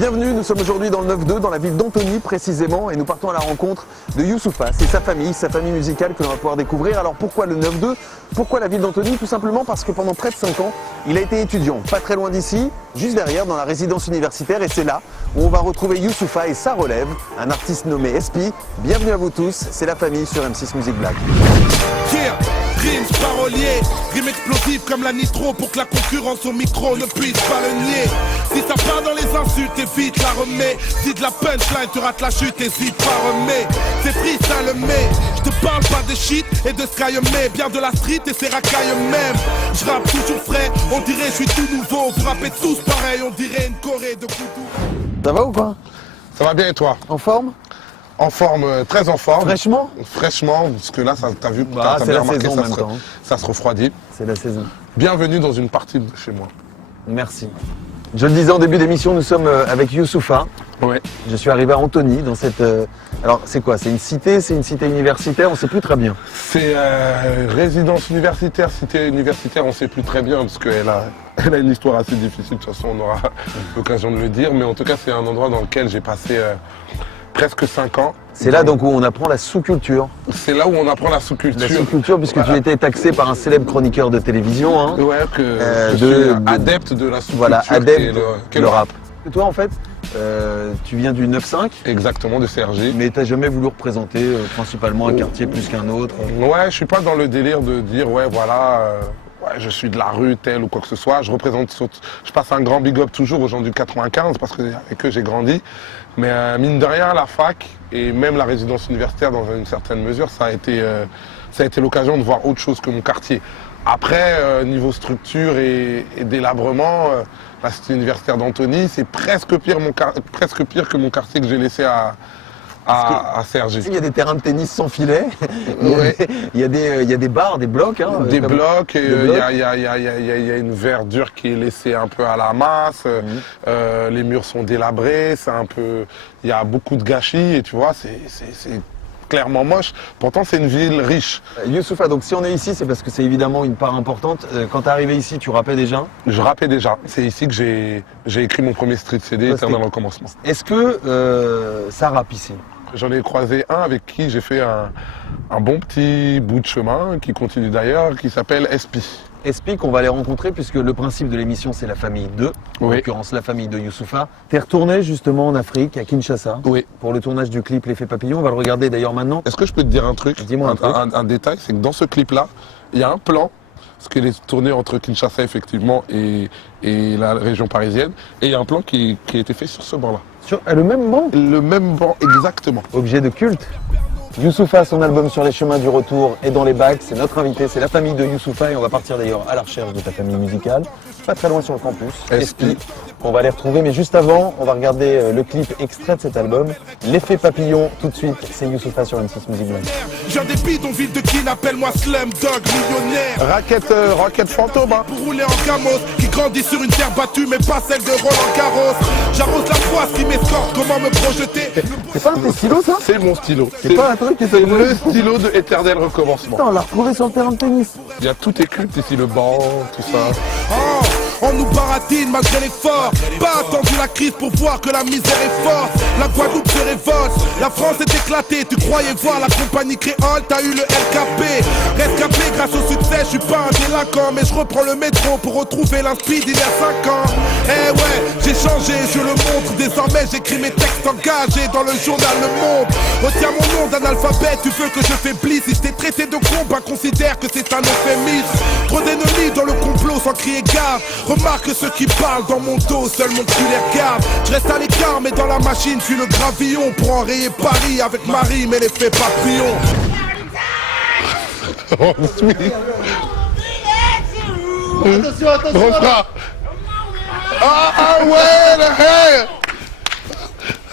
Bienvenue, nous sommes aujourd'hui dans le 9-2, dans la ville d'Antony précisément, et nous partons à la rencontre de Youssoupha. C'est sa famille musicale que l'on va pouvoir découvrir. Alors pourquoi le 9-2 ? Pourquoi la ville d'Antony ? Tout simplement parce que pendant près de 5 ans, il a été étudiant, pas très loin d'ici, juste derrière, dans la résidence universitaire, et c'est là où on va retrouver Youssoupha et sa relève, un artiste nommé Espi. Bienvenue à vous tous, c'est la famille sur M6 Music Black. Rimes paroliers, rimes explosives comme la nitro pour que la concurrence au micro ne puisse pas le nier. Si ça part dans les insultes, évite la remets. Si de la punchline, tu rates la chute, hésite pas remets. C'est freestyle mais je te parle pas de shit et de sky mais bien de la street et ses racailles même. Je rappe toujours frais, on dirait je suis tout nouveau. Vous rappez tous pareil, on dirait une Corée de couteau. Ça va ou quoi ? Ça va bien et toi ? En forme ? En forme, très en forme. Fraîchement ? Fraîchement, parce que là, t'as vu, Bah, t'as c'est bien la remarqué, saison en même temps. ça se refroidit. C'est la saison. Bienvenue dans une partie de chez moi. Merci. Je le disais en début d'émission, nous sommes avec Youssoupha. Ouais. Je suis arrivé à Antony, dans cette... Alors, c'est quoi ? C'est une cité universitaire ? On ne sait plus très bien. C'est résidence universitaire, cité universitaire, on ne sait plus très bien, parce qu'elle a une histoire assez difficile, de toute façon, on aura l'occasion de le dire. Mais en tout cas, c'est un endroit dans lequel j'ai passé presque 5 ans. C'est là donc où on apprend la sous-culture. C'est là où on apprend la sous-culture. La sous-culture, puisque Voilà. tu étais taxé par un célèbre chroniqueur de télévision. Hein. Ouais, je suis adepte de la sous-culture. Voilà, adepte qui est le rap. Et toi, en fait, tu viens du 9-5, Exactement, de CRJ. mais tu n'as jamais voulu représenter principalement un quartier plus qu'un autre. Ouais, je suis pas dans le délire de dire, ouais, voilà, ouais, je suis de la rue, tel ou quoi que ce soit. Je passe un grand big up toujours aux gens du 95 parce que avec eux j'ai grandi. Mais mine de rien, la fac et même la résidence universitaire dans une certaine mesure, ça a été l'occasion de voir autre chose que mon quartier. Après, niveau structure et délabrement, la cité universitaire d'Antony, c'est presque pire que mon quartier que j'ai laissé à CRJ. Il y a des terrains de tennis sans filet, Ouais. il y a des bars, des blocs. Hein, Des comme- blocs, des il blocs. y a une verdure qui est laissée un peu à la masse, les murs sont délabrés, il y a beaucoup de gâchis et tu vois, c'est clairement moche. Pourtant, c'est une ville riche. Youssoupha, donc si on est ici, c'est parce que c'est évidemment une part importante. Quand tu es arrivé ici, tu rappais déjà. Je rappais déjà. C'est ici que j'ai écrit mon premier street CD, Ça, Éternel Recommencement. Est-ce que ça rappe ici ? J'en ai croisé un avec qui j'ai fait un bon petit bout de chemin, qui continue d'ailleurs, qui s'appelle Espi. Espi, qu'on va les rencontrer, puisque le principe de l'émission, c'est la famille de, en Oui. l'occurrence la famille de Youssoupha. T'es retourné justement en Afrique, à Kinshasa, Oui. pour le tournage du clip L'Effet Papillon. On va le regarder d'ailleurs maintenant. Est-ce que je peux te dire un truc? Dis-moi un truc. Un détail, c'est que dans ce clip-là, il y a un plan, parce qu'il est tourné entre Kinshasa effectivement et la région parisienne, et il y a un plan qui a été fait sur ce banc-là. Sur le même banc, Le même banc exactement. objet de culte. Youssoupha, son album Sur les chemins du retour est dans les bacs. C'est notre invité, c'est la famille de Youssoupha, et on va partir d'ailleurs à la recherche de ta famille musicale. Pas très loin sur le campus. Espi. On va les retrouver, mais juste avant, on va regarder le clip extrait de cet album. L'Effet Papillon, tout de suite, c'est Youssoupha sur M6 Music Black. J'ai des bidonvilles de Kin, appelle-moi Slumdog millionnaire. Raquette fantôme, hein. Pour rouler en camos, qui grandit sur une terre battue, mais pas celle de Roland Garros. J'arrose la poisse qui m'escorte, comment me projeter? C'est pas un de tes stylos, ça ? C'est mon stylo. C'est pas un truc qui C'est était le stylo de Éternel Recommencement. Putain, on l'a retrouvé sur le terrain de tennis. Il y a tout est culte ici, le banc, tout ça. Oh, on nous baratine malgré l'effort. Pas attendu la crise pour voir que la misère est forte. La Guadeloupe se révolte, la France est éclatée. Tu croyais voir la compagnie créole, t'as eu le LKP. Rescapé grâce au succès, je suis pas un délinquant, mais je reprends le métro pour retrouver l'inspi d'il y a 5 ans. Eh ouais, j'ai changé, je le montre. Désormais j'écris mes textes engagés dans le journal Le Monde. Retiens mon nom d'analphabète, tu veux que je faiblisse. Si je t'ai traité de con, bah considère que c'est un euphémisme. Trop d'ennemis dans le complot sans crier gare. Remarque ceux qui parlent dans mon dos, seul mon cul les regarde. Je reste à l'écart mais dans la machine, je suis le gravillon. Pour enrayer Paris avec Marie, mais l'effet papillon. Attention. Refrain. Ah ouais, le hair.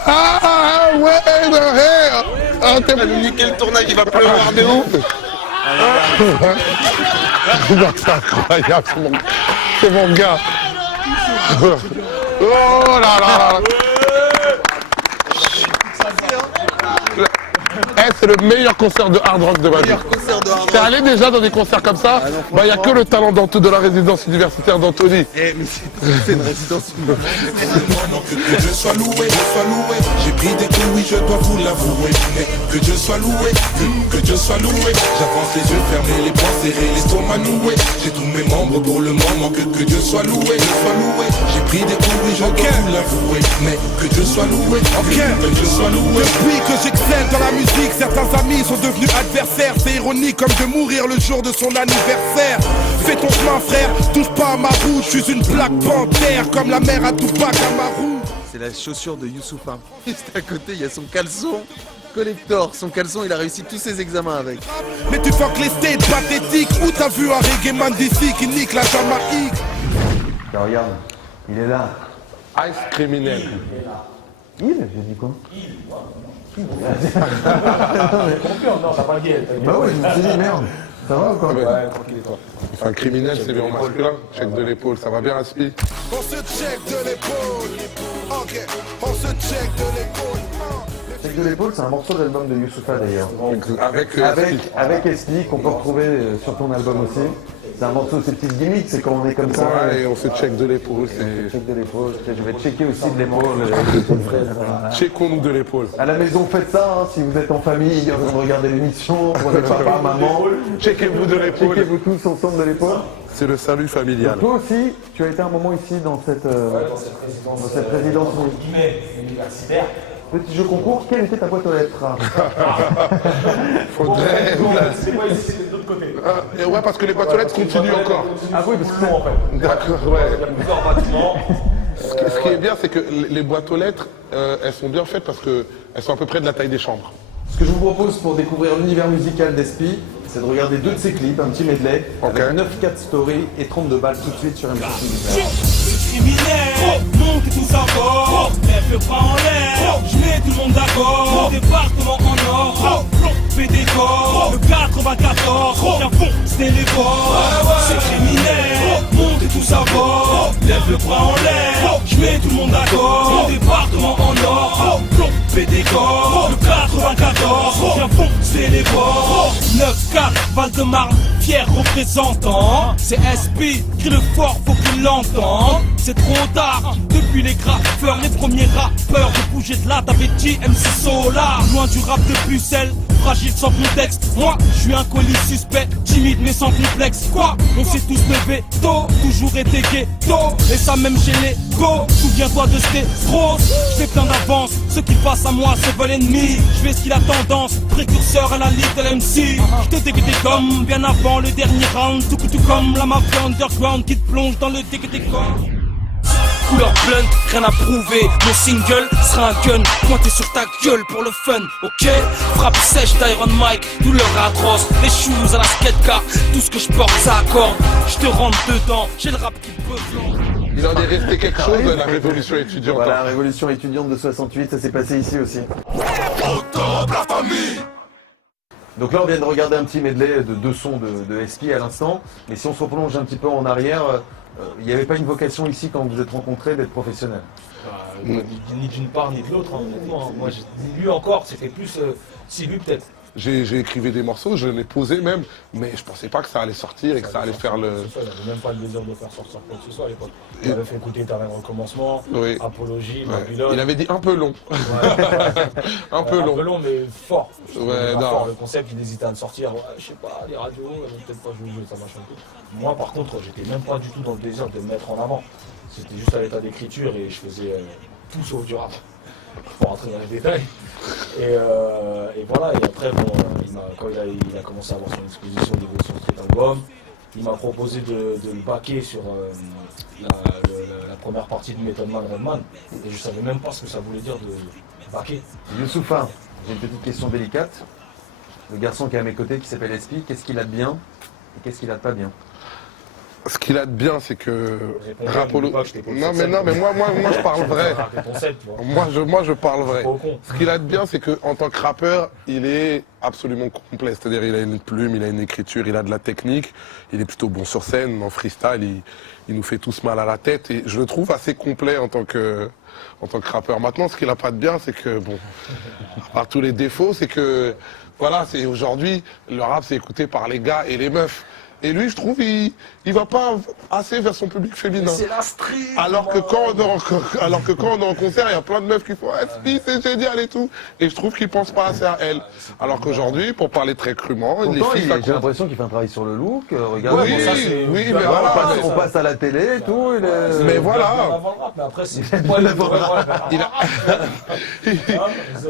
Ah ouais, le hair. Ah, t'es venu niquer le tournage, il va pleuvoir de ouf. Non, c'est incroyable, c'est mon gars. Oh là là là. Eh, c'est le meilleur concert de hard rock de ma vie. Meilleur concert de hard T'es rock. allé déjà dans des concerts comme ça? Ah non, Bah y a que franchement. le talent de la résidence universitaire d'Anthony. Eh, mais c'est une résidence. Que Dieu soit loué, j'ai pris des coups, oui je dois vous l'avouer. Mais que Dieu soit loué, que Dieu soit loué. J'avance les yeux fermés, les poings serrés, l'estomac noué. J'ai tous mes membres pour le moment, que Dieu soit loué, J'ai pris des coups, oui je dois vous l'avouer. Mais que Dieu soit loué, que Dieu soit loué. Depuis que j'excelle dans la musique, certains amis sont devenus adversaires. C'est ironique comme de mourir le jour de son anniversaire. Fais ton chemin frère, touche pas à ma roue. Je suis une plaque panthère comme la mère à Tupac Amaru. C'est la chaussure de Youssoupha. Juste à côté, il y a son caleçon collector. Son caleçon, il a réussi tous ses examens avec. Mais tu fuck les states pathétiques. Où t'as vu un reggae man d'ici qui nique la Jamaïque? Bah, regarde, il est là. Ice criminel. Il, j'ai dit quoi? Non, t'as pas dit. Bah ouais, je me suis dit merde. Ça va ou quoi? Ouais, tranquille et toi. Enfin, criminel, c'est bien en masculin. Check de l'épaule, ça va bien, Aspi? On se check de l'épaule. Ok, on se check de l'épaule. Check de l'épaule, c'est un morceau de l'album de Youssoupha d'ailleurs. Avec Avec Espi, qu'on peut retrouver sur ton album aussi. C'est un morceau, ces petites gimmicks, c'est quand on est comme ça. Ouais, et on se check de l'épaule. Check de l'épaule, je vais checker aussi de l'épaule. Checkons-nous de l'épaule. À la maison, faites ça, hein, si vous êtes en famille, en train de regarder l'émission, prenez papa, maman, Checkez-vous de l'épaule. checkez-vous tous ensemble de l'épaule. C'est le salut familial. Toi aussi, tu as été un moment ici dans cette présidence. Guillemets universitaire. Petit jeu concours, quelle était ta boîte aux lettres? Faudrait. C'est pas ici, c'est de l'autre côté. Et ouais, parce que les boîtes aux lettres continuent encore. Ah oui, parce que Non, en fait. D'accord, ouais. Il y a plusieurs bâtiments. Ce qui est bien, c'est que les boîtes aux lettres, elles sont bien faites parce qu'elles sont à peu près de la taille des chambres. ce que je vous propose pour découvrir l'univers musical d'Espi, c'est de regarder deux de ses clips, un petit medley, Ok. avec 9-4 stories et 32 balles tout de suite sur M6. Criminel, monte tout savoir, lève le bras en l'air, je mets tout le monde d'accord, département en or, fais des corps, le 94, viens fond, c'est les bords, c'est criminel, monte tout savoir, lève le bras en l'air, je mets tout le monde d'accord, département en or, fais des corps, le 94, viens fond, c'est les bords, 9-4, Val-de-Marne, fier représentant, c'est SP, crie le fort, faut qu'il l'entende. C'est trop tard, depuis les graffeurs, les premiers rappeurs de bouger de là, t'avais dit MC Solar. Loin du rap de pucelle, fragile sans contexte. Moi, je suis un colis suspect, timide mais sans complexe. Quoi? On s'est tous levé tôt, toujours été ghetto. Et ça même chez les go. Souviens-toi de Stéphros, je fais plein d'avance. Ceux qui passent à moi se veulent ennemis. Je fais ce qu'il a tendance, précurseur à la Little MC. Je te dégoûtais comme bien avant le dernier round. Tout comme la mafia underground qui te plonge dans le dégoûté comme. Couleur blunt, rien à prouver. Mon single sera un gun pointé sur ta gueule pour le fun, ok? Frappe sèche d'Iron Mike, douleur atroce. Les shoes à la skatecar, tout ce que je porte ça accorde. Je te rentre dedans, j'ai le rap qui besoin. Il en est resté quelque chose de la révolution étudiante. Voilà, révolution étudiante de 68, ça s'est passé ici aussi. Donc là, on vient de regarder un petit medley de deux sons de SP à l'instant. Mais si on se replonge un petit peu en arrière, il n'y avait pas une vocation ici quand vous vous êtes rencontrés d'être professionnel. Ni d'une part ni de l'autre, hein, honnêtement. Moi, lui encore, c'était plus. Si lui, peut-être. J'ai écrivé des morceaux, je les posé même, mais je pensais pas que ça allait sortir et que ça allait faire le. Il n'avait même pas le désir de faire sortir quoi que ce soit à l'époque. Il avait fait écouter Éternel Recommencement, Oui. Apologie, Ouais. Babylone. Il avait dit un peu long. Un peu Un long. peu long, mais fort. Je trouvais Ouais, pas non. fort. Le concept, il hésitait à le sortir. Ouais, je sais pas, les radios, elles vont peut-être pas jouer, ça machin tout. Moi, par contre, j'étais même pas du tout dans le désir de me mettre en avant. C'était juste à l'état d'écriture et je faisais tout sauf du rap. Pour rentrer dans les détails. Et voilà, et après, bon, quand il a commencé à avoir son exposition au niveau de son street album, il m'a proposé de le backer sur la première partie de Method Man Redman. Et je savais même pas ce que ça voulait dire de backer. Youssoupha, j'ai une petite question délicate. Le garçon qui est à mes côtés, qui s'appelle SP, qu'est-ce qu'il a de bien et qu'est-ce qu'il a de pas bien? Ce qu'il a de bien, c'est que Réponds-moi, Rapolo. n'oublie pas que je t'ai posé Non, cette mais moi, je parle vrai. Raconte ton set, tu vois. Moi, je parle vrai. Pas au con. Ce qu'il a de bien, c'est qu'en tant que rappeur, il est absolument complet. C'est-à-dire, il a une plume, il a une écriture, il a de la technique. Il est plutôt bon sur scène, en freestyle. Il nous fait tous mal à la tête. Et je le trouve assez complet en tant que rappeur. Maintenant, ce qu'il a pas de bien, c'est que, bon, à part tous les défauts, c'est que, voilà, c'est aujourd'hui, le rap, c'est écouté par les gars et les meufs. Et lui, je trouve, il va pas assez vers son public féminin. C'est la street. Alors que quand on est en concert, il y a plein de meufs qui font « SP, c'est génial et tout ». Et je trouve qu'ils pensent pas assez à elles. Alors qu'aujourd'hui, pour parler très crûment, les Pourtant, filles, ça j'ai compte. l'impression qu'il fait un travail sur le look. Regarde, Oui, bon, ça, c'est- oui, mais Voilà, voilà. on passe à la télé et tout. Mais voilà. Avant le rap, mais après, c'est.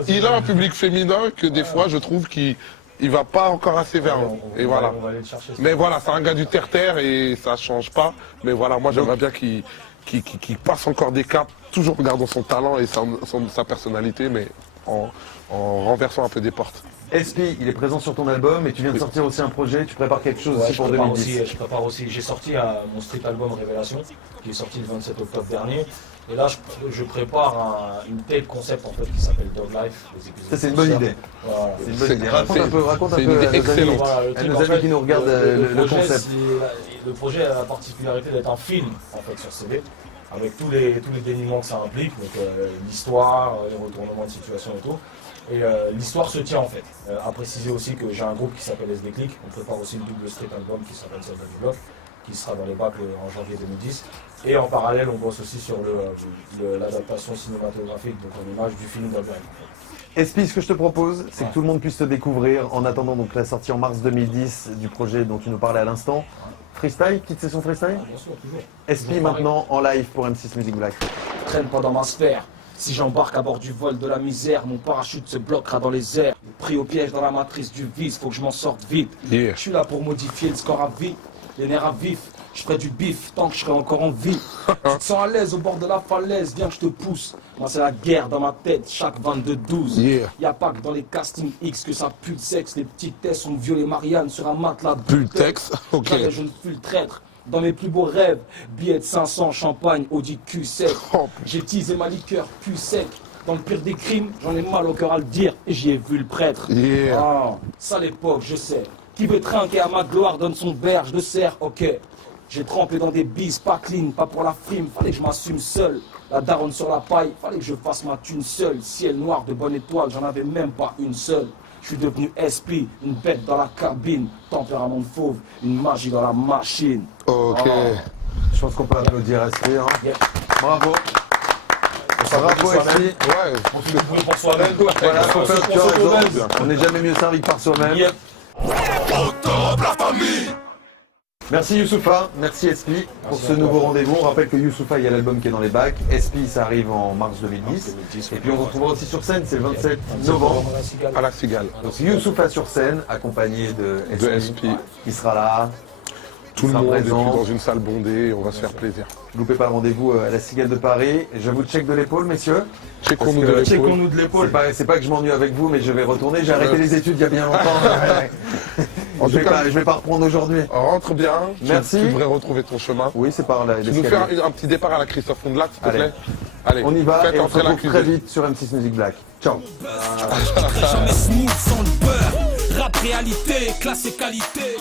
Il a un public féminin que des fois, je trouve qu'il va pas encore assez vers eux. Et voilà. On va aller le chercher. Mais voilà, c'est un gars du terre-terre et ça change pas. Mais voilà, moi j'aimerais bien qu'il passe encore des caps, toujours en gardant son talent et sa personnalité, mais en renversant un peu des portes. SP, il est présent sur ton album et tu viens de sortir aussi un projet. Tu prépares quelque chose Ouais, aussi je pour prépare 2010. je prépare aussi. J'ai sorti mon street album Révélation, qui est sorti le 27 octobre dernier. Et là, je prépare une tape concept en fait qui s'appelle Dog Life. Ça, c'est une bonne idée. Voilà. C'est une bonne idée. Raconte un peu c'est une à idée nos amis, excellente. Voilà, le à truc, nos en amis fait, qui nous regardent le projet, concept. le projet a la particularité d'être un film en fait sur CD, avec tous les dénouements que ça implique, donc l'histoire, les retournements de situation et tout. Et l'histoire se tient en fait. À préciser aussi que j'ai un groupe qui s'appelle SD Click. On prépare aussi une double street album qui s'appelle Soldat du Bloc, qui sera dans les bacs en janvier 2010. Et en parallèle, on bosse aussi sur l'adaptation cinématographique, donc en image du film d'Albert. SP, ce que je te propose, c'est que tout le monde puisse te découvrir en attendant donc la sortie en mars 2010 du projet dont tu nous parlais à l'instant. Freestyle, petite session freestyle. Bien sûr, toujours. SP Toujours pareil. maintenant en live pour M6 Music Black. Traîne pas dans ma sphère. Si j'embarque à bord du vol de la misère, mon parachute se bloquera dans les airs. Pris au piège dans la matrice du vice, faut que je m'en sorte vite. Yeah. Je suis là pour modifier le score à vie, les nerfs à vif. Je ferai du bif tant que je serai encore en vie. Tu te sens à l'aise au bord de la falaise, viens que je te pousse. Moi c'est la guerre dans ma tête, chaque 22-12. Yeah. Y a pas que dans les castings X que ça pue le sexe. Les petites testes ont violé Marianne sur un matelas de Bultex, ok. Jamais je ne fus le traître. Dans mes plus beaux rêves, billets de 500, champagne, Audi cul sec. Oh, J'ai teasé ma liqueur, cul sec. Dans le pire des crimes, j'en ai mal au cœur à le dire, et j'y ai vu le prêtre. Yeah. Ah, ça l'époque, je sais. Qui veut trinquer à ma gloire donne son verre, je le sers, ok. J'ai trempé dans des bises, pas clean, pas pour la frime, fallait que je m'assume seul. La daronne sur la paille, fallait que je fasse ma thune seule. Ciel noir de bonne étoile, j'en avais même pas une seule. Je suis devenu SP, une bête dans la cabine, tempérament de fauve, une magie dans la machine. Ok. Ah. Je pense qu'on peut applaudir SP. Hein. Yeah. Bravo. Bravo SP. Ouais. On fait du bruit pour soi-même. Voilà, faut faire, tu as On raison. s'autorise. On n'est jamais mieux servi que par soi-même. Yep. Merci Youssoupha, merci SP pour ce nouveau rendez-vous. On rappelle que Youssoupha, il y a l'album qui est dans les bacs. SP, ça arrive en mars 2010. Et puis on se retrouvera aussi sur scène, c'est le 27 novembre. À la cigale. Donc Youssoupha sur scène, accompagné de SP, SP. qui sera là. Tout le sera monde est présent. dans une salle bondée, on va se faire plaisir. Loupez pas le rendez-vous à la Cigale de Paris. Je vous check de l'épaule, messieurs. Checkons-nous Parce de que- l'épaule. Checkons-nous de l'épaule. C'est pas que je m'ennuie avec vous, mais je vais retourner. J'ai arrêté les études il y a bien longtemps. En tout cas, Je vais pas reprendre aujourd'hui. rentre bien. Merci. Tu devrais retrouver ton chemin. Oui, c'est par là. Tu nous fais un petit départ à la Christophe Ondelat, s'il te Allez. plaît. Allez, On y va faites et on se entrer la retrouve très cuisine. vite sur M6 Music Black. Ciao. Jamais smooth sans le beurre. Rap réalité, classe et qualité.